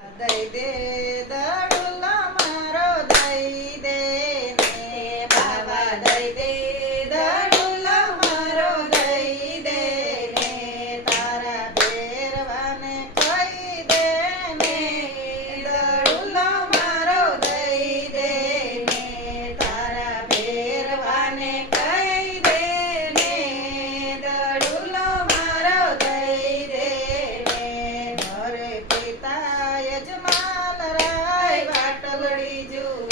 દઈ દે દડુલો મારો દઈ દે ને બાવા દઈ દે દડુલો મારો દઈ દે ને તારા ભેરવાને કહી દે ને દડુલો મારો દઈ દે ને તારા ભેરવાને કહી દે ને દડુલો મારો દઈ દે ને ઘરે પિતા યજમાન રાય વાટલડી જુએ